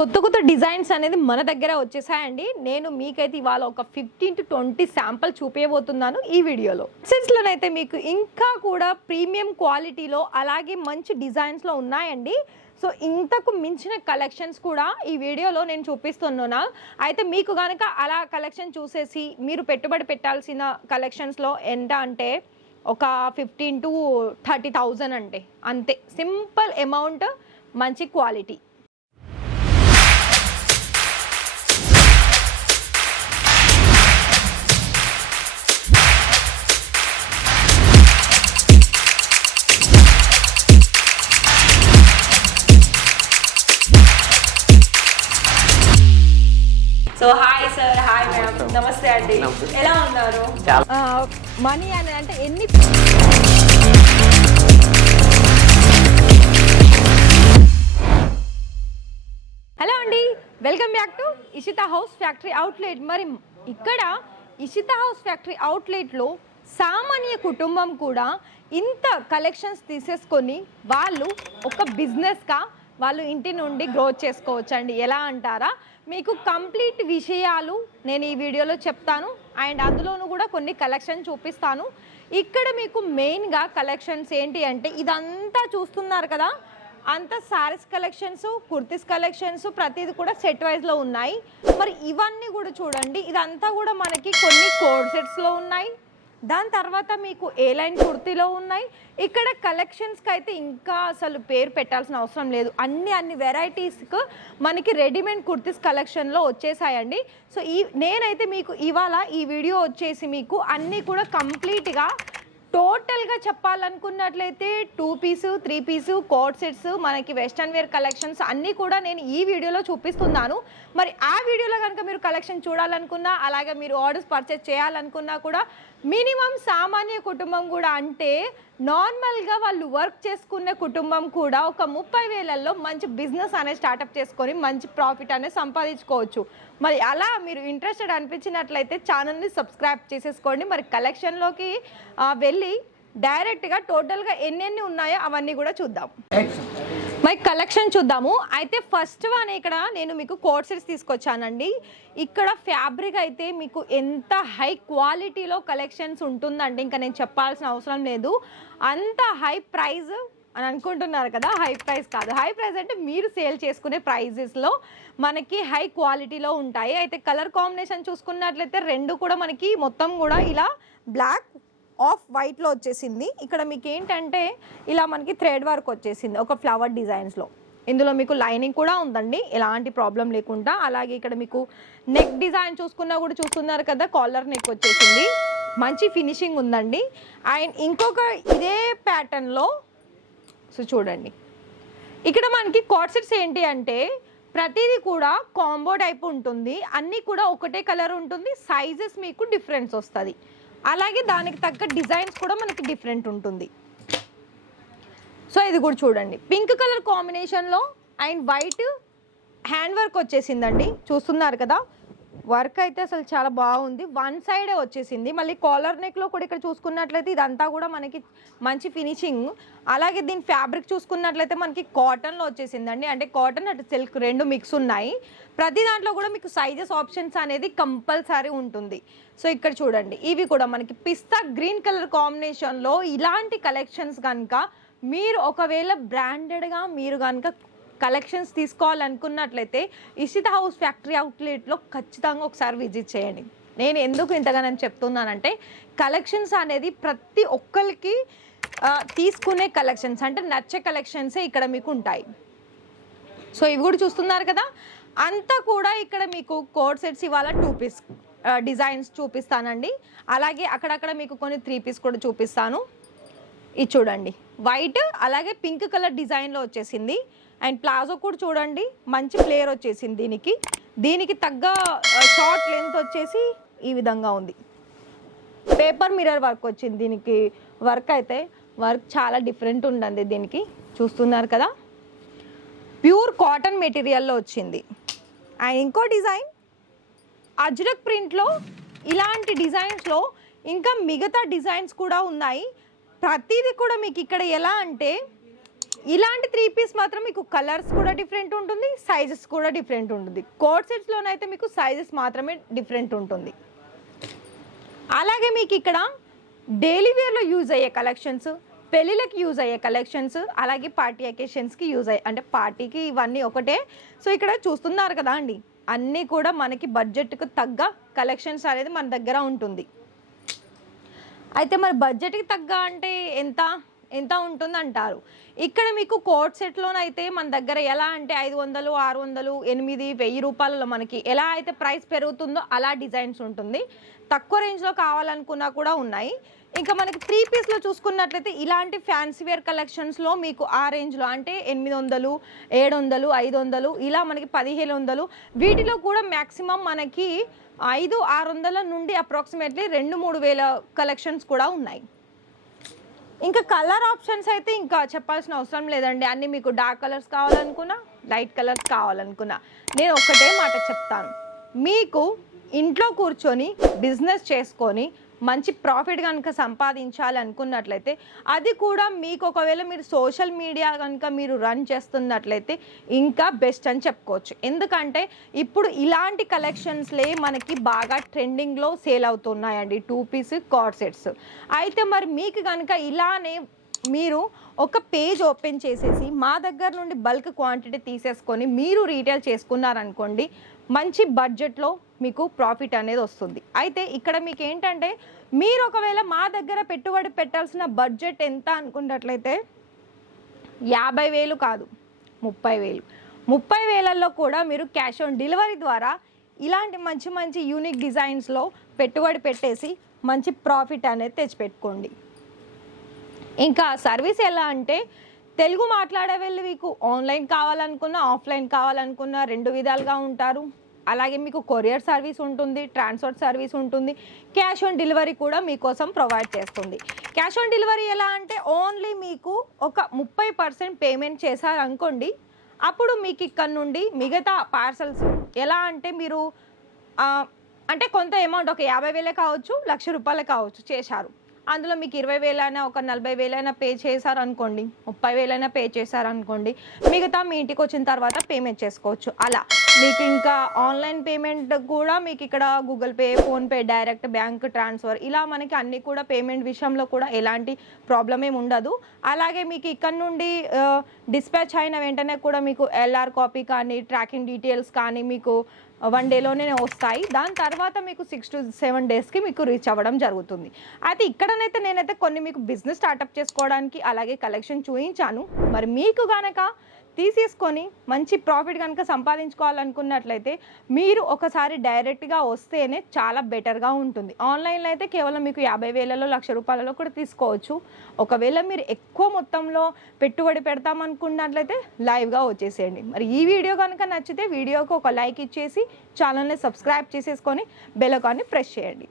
కొత్త డిజైన్స్ అనేది మన దగ్గర వచ్చేసాయండి. నేను మీకైతే ఇవాళ ఒక 15 to 20 శాంపుల్ చూపించబోతున్నాను ఈ వీడియోలో. సెన్స్లోనైతే మీకు ఇంకా కూడా ప్రీమియం క్వాలిటీలో అలాగే మంచి డిజైన్స్లో ఉన్నాయండి. సో ఇంతకు మించిన కలెక్షన్స్ కూడా ఈ వీడియోలో నేను చూపిస్తున్నాను. అయితే మీకు కనుక అలా కలెక్షన్ చూసేసి మీరు పెట్టుబడి పెట్టాల్సిన కలెక్షన్స్లో ఎంత అంటే ఒక 15 to 30,000 అంటే అంతే. సింపుల్ అమౌంట్, మంచి quality. So hi sir, hi ma'am, నమస్తే అండి. ఎలా ఉన్నారు? మనీ అని అంటే ఎన్ని హలో అండి, welcome back to Ishita house factory outlet. మరి ఇక్కడ ఇషితా హౌస్ ఫ్యాక్టరీ అవుట్లెట్లో సామాన్య కుటుంబం కూడా ఇంత కలెక్షన్స్ తీసేసుకొని వాళ్ళు ఒక బిజినెస్గా వాళ్ళు ఇంటి నుండి గ్రోత్ చేసుకోవచ్చు అండి. ఎలా అంటారా, మీకు కంప్లీట్ విషయాలు నేను ఈ వీడియోలో చెప్తాను. అండ్ అందులోనూ కూడా కొన్ని కలెక్షన్ చూపిస్తాను. ఇక్కడ మీకు మెయిన్గా కలెక్షన్స్ ఏంటి అంటే ఇదంతా చూస్తున్నారు కదా, అంతా శారీస్ కలెక్షన్స్, కుర్తీస్ కలెక్షన్స్, ప్రతిదీ కూడా సెట్ వైజ్లో ఉన్నాయి. మరి ఇవన్నీ కూడా చూడండి, ఇదంతా కూడా మనకి కొన్ని కోడ్ సెట్స్లో ఉన్నాయి. దాని తర్వాత మీకు ఏ లైన్ కుర్తీలో ఉన్నాయి. ఇక్కడ కలెక్షన్స్కి అయితే ఇంకా అసలు పేరు పెట్టాల్సిన అవసరం లేదు. అన్ని వెరైటీస్కి మనకి రెడీమేడ్ కుర్తీస్ కలెక్షన్లో వచ్చేసాయండి. సో నేనైతే మీకు ఇవాళ ఈ వీడియో వచ్చేసి మీకు అన్నీ కూడా కంప్లీట్గా టోటల్గా చెప్పాలనుకున్నట్లయితే 2 పీసు 3 పీసు కోట్ సెట్స్, మనకి వెస్ట్రన్ వేర్ కలెక్షన్స్ అన్నీ కూడా నేను ఈ వీడియోలో చూపిస్తున్నాను. మరి ఆ వీడియోలో కనుక మీరు కలెక్షన్ చూడాలనుకున్నా, అలాగే మీరు ఆర్డర్స్ పర్చేస్ చేయాలనుకున్నా కూడా మినిమం సామాన్య కుటుంబం కూడా అంటే నార్మల్గా వాళ్ళు వర్క్ చేసుకునే కుటుంబం కూడా ఒక 30,000లో మంచి బిజినెస్ అనేది స్టార్ట్అప్ చేసుకొని మంచి ప్రాఫిట్ అనేది సంపాదించుకోవచ్చు. మరి అలా మీరు ఇంట్రెస్టెడ్ అనిపించినట్లయితే ఛానల్ని సబ్స్క్రైబ్ చేసేసుకోండి. మరి కలెక్షన్లోకి వెళ్ళి డైరెక్ట్గా టోటల్గా ఎన్ని ఉన్నాయో అవన్నీ కూడా చూద్దాం. మరి కలెక్షన్ చూద్దాము. అయితే ఫస్ట్ వన్ ఇక్కడ నేను మీకు కోట్ సెట్స్ తీసుకొచ్చానండి. ఇక్కడ ఫ్యాబ్రిక్ అయితే మీకు ఎంత హై క్వాలిటీలో కలెక్షన్స్ ఉంటుందంటే ఇంకా నేను చెప్పాల్సిన అవసరం లేదు. అంత హై ప్రైస్ అని అనుకుంటున్నారు కదా, హై ప్రైస్ కాదు. హై ప్రైస్ అంటే మీరు సేల్ చేసుకునే ప్రైజెస్లో మనకి హై క్వాలిటీలో ఉంటాయి. అయితే కలర్ కాంబినేషన్ చూసుకున్నట్లయితే రెండు కూడా మనకి మొత్తం కూడా ఇలా బ్లాక్ ఆఫ్ వైట్లో వచ్చేసింది. ఇక్కడ మీకు ఏంటంటే ఇలా మనకి థ్రెడ్ వర్క్ వచ్చేసింది ఒక ఫ్లవర్ డిజైన్స్లో. ఇందులో మీకు లైనింగ్ కూడా ఉందండి, ఎలాంటి ప్రాబ్లం లేకుండా. అలాగే ఇక్కడ మీకు నెక్ డిజైన్ చూసుకున్నా కూడా చూస్తున్నారు కదా, కాలర్ నెక్ వచ్చేసింది, మంచి ఫినిషింగ్ ఉందండి. అండ్ ఇంకొక ఇదే ప్యాటర్న్లో సో చూడండి, ఇక్కడ మనకి కోట్ సెట్స్ ఏంటి అంటే ప్రతిదీ కూడా కాంబో టైప్ ఉంటుంది. అన్నీ కూడా ఒకటే కలర్ ఉంటుంది, సైజెస్ మీకు డిఫరెన్స్ వస్తుంది. అలాగే దానికి తగ్గ డిజైన్స్ కూడా మనకి డిఫరెంట్ ఉంటుంది. సో ఇది కూడా చూడండి, పింక్ కలర్ కాంబినేషన్లో అండ్ వైట్ హ్యాండ్ వర్క్ వచ్చేసిందండి. చూస్తున్నారు కదా, వర్క్ అయితే అసలు చాలా బాగుంది. వన్ సైడే వచ్చేసింది. మళ్ళీ కాలర్ నెక్లో కూడా ఇక్కడ చూసుకున్నట్లయితే ఇదంతా కూడా మనకి మంచి ఫినిషింగ్. అలాగే దీని ఫ్యాబ్రిక్ చూసుకున్నట్లయితే మనకి కాటన్లో వచ్చేసిందండి. అంటే కాటన్ అటు సిల్క్ రెండు మిక్స్ ఉన్నాయి. ప్రతి దాంట్లో కూడా మీకు సైజెస్ ఆప్షన్స్ అనేది కంపల్సరీ ఉంటుంది. సో ఇక్కడ చూడండి, ఇవి కూడా మనకి పిస్తా గ్రీన్ కలర్ కాంబినేషన్లో ఇలాంటి కలెక్షన్స్ కనుక మీరు ఒకవేళ బ్రాండెడ్గా మీరు కనుక కలెక్షన్స్ తీసుకోవాలనుకున్నట్లయితే ఇషితా హౌస్ ఫ్యాక్టరీ అవుట్లెట్లో ఖచ్చితంగా ఒకసారి విజిట్ చేయండి. నేను ఎందుకు ఇంతగా నేను చెప్తున్నానంటే కలెక్షన్స్ అనేది ప్రతి ఒక్కరికి తీసుకునే కలెక్షన్స్ అంటే నచ్చే కలెక్షన్సే ఇక్కడ మీకు ఉంటాయి. సో ఇవి కూడా చూస్తున్నారు కదా, అంతా కూడా ఇక్కడ మీకు కోట్ సెట్స్ ఇవాళ 2 పీస్ డిజైన్స్ చూపిస్తానండి. అలాగే అక్కడక్కడ మీకు కొన్ని 3 పీస్ కూడా చూపిస్తాను. ఇది చూడండి, వైట్ అలాగే పింక్ కలర్ డిజైన్లో వచ్చేసింది. అండ్ ప్లాజో కూడా చూడండి, మంచి ఫ్లేర్ వచ్చేసింది. దీనికి తగ్గ షార్ట్ లెంత్ వచ్చేసి ఈ విధంగా ఉంది. పేపర్ మిర్రర్ వర్క్ వచ్చింది. దీనికి వర్క్ చాలా డిఫరెంట్ ఉందండి. దీనికి చూస్తున్నారు కదా, ప్యూర్ కాటన్ మెటీరియల్లో వచ్చింది. అండ్ ఇంకో డిజైన్ అజ్రక్ ప్రింట్లో ఇలాంటి డిజైన్స్లో ఇంకా మిగతా డిజైన్స్ కూడా ఉన్నాయి. ప్రతిదీ కూడా మీకు ఇక్కడ ఎలా అంటే ఇలాంటి 3 పీస్ మాత్రం మీకు కలర్స్ కూడా డిఫరెంట్ ఉంటుంది, సైజెస్ కూడా డిఫరెంట్ ఉంటుంది. కోట్ సెట్స్లోనైతే మీకు సైజెస్ మాత్రమే డిఫరెంట్ ఉంటుంది. అలాగే మీకు ఇక్కడ డైలీ వేర్లో యూజ్ అయ్యే కలెక్షన్స్, పెళ్ళిళ్ళకి యూజ్ అయ్యే కలెక్షన్స్, అలాగే పార్టీ అకేషన్స్కి యూజ్ అయ్యే, అంటే పార్టీకి ఇవన్నీ ఒకటే. సో ఇక్కడ చూస్తున్నారు కదా అండి, అన్నీ కూడా మనకి బడ్జెట్కు తగ్గ కలెక్షన్స్ అనేది మన దగ్గర ఉంటుంది. అయితే మరి బడ్జెట్కి తగ్గ అంటే ఎంత ఎంత ఉంటుంది అంటారు. ఇక్కడ మీకు కోట్ సెట్లోనైతే మన దగ్గర ఎలా అంటే 500, 600, 800, 1000 రూపాయలలో మనకి ఎలా అయితే ప్రైస్ పెరుగుతుందో అలా డిజైన్స్ ఉంటుంది. తక్కువ రేంజ్లో కావాలనుకున్నా కూడా ఉన్నాయి. ఇంకా మనకి 3 పీస్లో చూసుకున్నట్లయితే ఇలాంటి ఫ్యాన్సీ వేర్ కలెక్షన్స్లో మీకు ఆ రేంజ్లో అంటే 800, 700, 500 ఇలా మనకి 1500, వీటిలో కూడా మ్యాక్సిమం మనకి 500-600 నుండి అప్రాక్సిమేట్లీ 2-3 వేల కలెక్షన్స్ కూడా ఉన్నాయి. ఇంకా కలర్ ఆప్షన్స్ అయితే ఇంకా చెప్పాల్సిన అవసరం లేదండి. అన్నీ మీకు డార్క్ కలర్స్ కావాలనుకున్నా, లైట్ కలర్స్ కావాలనుకున్నా, నేను ఒకటే మాట చెప్తాను, మీకు ఇంట్లో కూర్చొని బిజినెస్ చేసుకొని మంచి ప్రాఫిట్ కనుక సంపాదించాలి అనుకున్నట్లయితే, అది కూడా మీకు ఒకవేళ మీరు సోషల్ మీడియా కనుక మీరు రన్ చేస్తున్నట్లయితే ఇంకా బెస్ట్ అని చెప్పుకోవచ్చు. ఎందుకంటే ఇప్పుడు ఇలాంటి కలెక్షన్స్లే మనకి బాగా ట్రెండింగ్లో సేల్ అవుతున్నాయండి, 2 పీస్ కార్డ్ సెట్స్. అయితే మరి మీకు కనుక ఇలానే మీరు ఒక పేజ్ ఓపెన్ చేసేసి మా దగ్గర నుండి బల్క్ క్వాంటిటీ తీసేసుకొని మీరు రీటైల్ చేసుకున్నారనుకోండి, మంచి బడ్జెట్లో మీకు ప్రాఫిట్ అనేది వస్తుంది. అయితే ఇక్కడ మీకు ఏంటంటే, మీరు ఒకవేళ మా దగ్గర పెట్టుబడి పెట్టాల్సిన బడ్జెట్ ఎంత అనుకున్నట్లయితే 50,000 కాదు, 30,000. 30,000లో కూడా మీరు క్యాష్ ఆన్ డెలివరీ ద్వారా ఇలాంటి మంచి మంచి యూనిక్ డిజైన్స్లో పెట్టుబడి పెట్టేసి మంచి ప్రాఫిట్ అనేది తెచ్చిపెట్టుకోండి. ఇంకా సర్వీస్ ఎలా అంటే, తెలుగు మాట్లాడే వాళ్ళు మీకు ఆన్లైన్ కావాలనుకున్నా, ఆఫ్లైన్ కావాలనుకున్నా 2 విధాలుగా ఉంటారు. అలాగే మీకు కొరియర్ సర్వీస్ ఉంటుంది, ట్రాన్స్పోర్ట్ సర్వీస్ ఉంటుంది, క్యాష్ ఆన్ డెలివరీ కూడా మీకోసం ప్రొవైడ్ చేస్తుంది. క్యాష్ ఆన్ డెలివరీ ఎలా అంటే, ఓన్లీ మీకు ఒక 30% పేమెంట్ చేశారనుకోండి, అప్పుడు మీకు ఇక్కడ నుండి మిగతా పార్సల్స్ ఎలా అంటే మీరు అంటే కొంత అమౌంట్ ఒక 50,000 కావచ్చు, 1,00,000 రూపాయలు కావచ్చు చేశారు, అందులో మీకు 20,000 అయినా ఒక 40,000 అయినా పే చేశారనుకోండి, 30,000 అయినా పే చేశారనుకోండి, మిగతా మీ ఇంటికి వచ్చిన తర్వాత పేమెంట్ చేసుకోవచ్చు. అలా మీకు ఇంకా ఆన్లైన్ పేమెంట్ కూడా మీకు ఇక్కడ Google pay, PhonePe, direct bank transfer, ఇలా మనకి అన్నీ కూడా పేమెంట్ విషయంలో కూడా ఎలాంటి ప్రాబ్లం ఏమి ఉండదు. అలాగే మీకు ఇక్కడ నుండి డిస్పాచ్ అయిన వెంటనే కూడా మీకు ఎల్ఆర్ కాపీ కానీ, ట్రాకింగ్ డీటెయిల్స్ కానీ మీకు 1 డేలోనే వస్తాయి. దాని తర్వాత మీకు 6 to 7 డేస్కి మీకు రీచ్ అవ్వడం జరుగుతుంది. అయితే ఇక్కడనైతే నేనైతే కొన్ని మీకు బిజినెస్ స్టార్టప్ చేసుకోవడానికి అలాగే కలెక్షన్ చూపించాను. మరి మీకు కనుక తీసేసుకొని మంచి ప్రాఫిట్ కనుక సంపాదించుకోవాలనుకున్నట్లయితే మీరు ఒకసారి డైరెక్ట్గా వస్తేనే చాలా బెటర్గా ఉంటుంది. ఆన్లైన్లో అయితే కేవలం మీకు 50,000లో 1,00,000 రూపాయలలో కూడా తీసుకోవచ్చు. ఒకవేళ మీరు ఎక్కువ మొత్తంలో పెట్టుబడి పెడతామనుకున్నట్లయితే లైవ్గా వచ్చేసేయండి. మరి ఈ వీడియో కనుక నచ్చితే వీడియోకి ఒక లైక్ ఇచ్చేసి ఛానల్ని సబ్స్క్రైబ్ చేసేసుకొని బెల్ ఐకాన్ని ప్రెస్ చేయండి.